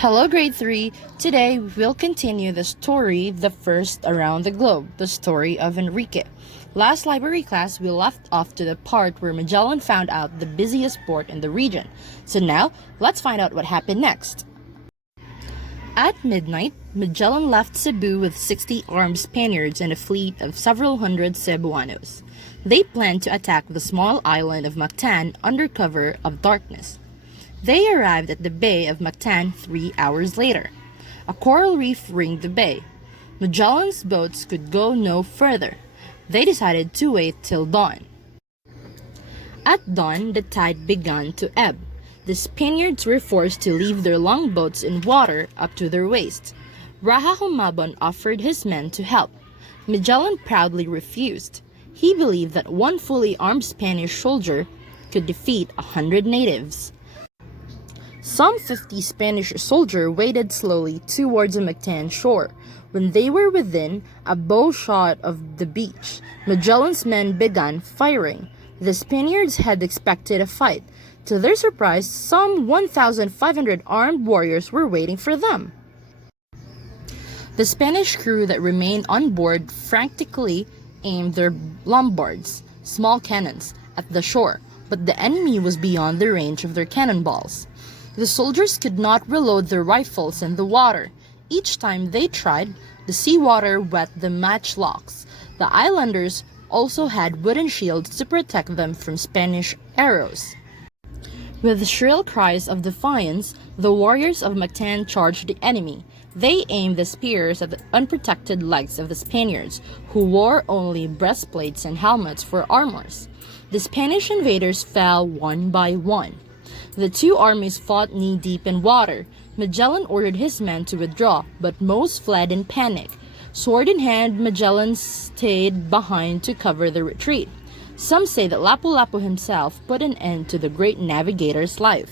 Hello, grade 3. Today we'll continue the story, The First Around the Globe, the story of Enrique. Last library class, we left off to the part where Magellan found out the busiest port in the region. So now, let's find out what happened next. At midnight, Magellan left Cebu with 60 armed Spaniards and a fleet of several hundred Cebuanos. They planned to attack the small island of Mactan under cover of darkness. They arrived at the Bay of Mactan 3 hours later. A coral reef ringed the bay. Magellan's boats could go no further. They decided to wait till dawn. At dawn, the tide began to ebb. The Spaniards were forced to leave their longboats in water up to their waists. Raja Humabon offered his men to help. Magellan proudly refused. He believed that one fully armed Spanish soldier could defeat 100 natives. Some 50 Spanish soldiers waded slowly towards the Mactan shore. When they were within a bow shot of the beach, Magellan's men began firing. The Spaniards had expected a fight. To their surprise, some 1,500 armed warriors were waiting for them. The Spanish crew that remained on board frantically aimed their bombards, small cannons, at the shore, but the enemy was beyond the range of their cannonballs. The soldiers could not reload their rifles in the water. Each time they tried, the seawater wet the matchlocks. The islanders also had wooden shields to protect them from Spanish arrows. With shrill cries of defiance, the warriors of Mactan charged the enemy. They aimed the spears at the unprotected legs of the Spaniards, who wore only breastplates and helmets for armors. The Spanish invaders fell one by one. The two armies fought knee-deep in water. Magellan ordered his men to withdraw, but most fled in panic. Sword in hand, Magellan stayed behind to cover the retreat. Some say that Lapu-Lapu himself put an end to the great navigator's life.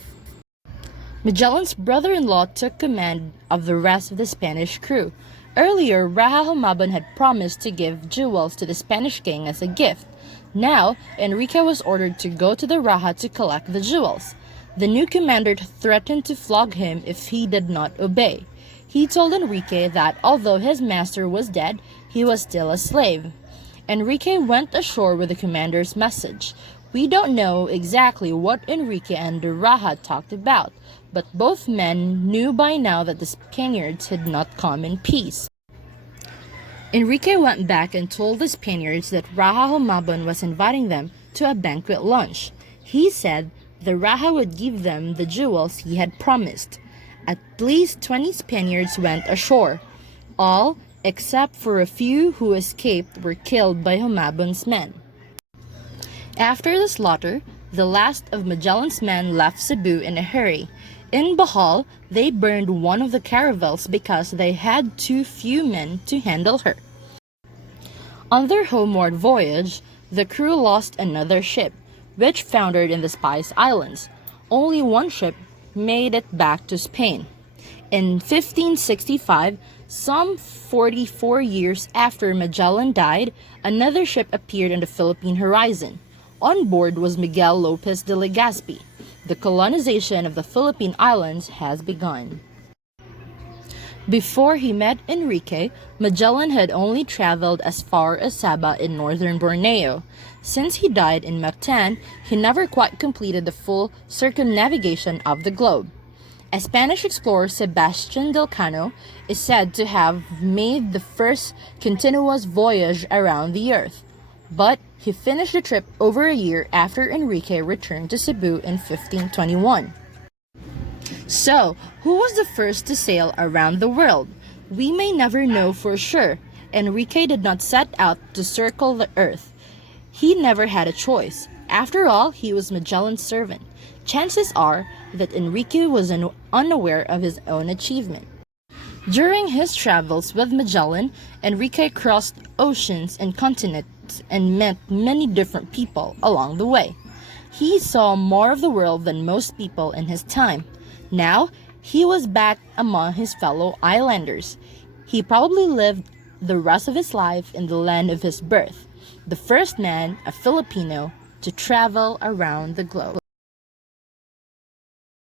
Magellan's brother-in-law took command of the rest of the Spanish crew. Earlier, Raja Humabon had promised to give jewels to the Spanish king as a gift. Now, Enrique was ordered to go to the Raja to collect the jewels. The new commander threatened to flog him if he did not obey. He told Enrique that although his master was dead, he was still a slave. Enrique went ashore with the commander's message. We don't know exactly what Enrique and the Raja talked about, but both men knew by now that the Spaniards had not come in peace. Enrique went back and told the Spaniards that Raja Humabon was inviting them to a banquet lunch. He said the Raja would give them the jewels he had promised. At least 20 Spaniards went ashore. All, except for a few who escaped, were killed by Humabon's men. After the slaughter, the last of Magellan's men left Cebu in a hurry. In Bohol, they burned one of the caravels because they had too few men to handle her. On their homeward voyage, the crew lost another ship, which foundered in the Spice Islands. Only one ship made it back to Spain. In 1565, some 44 years after Magellan died, another ship appeared on the Philippine horizon. On board was Miguel Lopez de Legazpi. The colonization of the Philippine Islands has begun. Before he met Enrique, Magellan had only traveled as far as Sabah in northern Borneo. Since he died in Mactan, he never quite completed the full circumnavigation of the globe. A Spanish explorer, Sebastian Delcano, is said to have made the first continuous voyage around the earth. But he finished the trip over a year after Enrique returned to Cebu in 1521. So, who was the first to sail around the world? We may never know for sure. Enrique did not set out to circle the earth. He never had a choice. After all, he was Magellan's servant. Chances are that Enrique was unaware of his own achievement. During his travels with Magellan, Enrique crossed oceans and continents and met many different people along the way. He saw more of the world than most people in his time. Now, he was back among his fellow islanders. He probably lived the rest of his life in the land of his birth, the first man, a Filipino, to travel around the globe.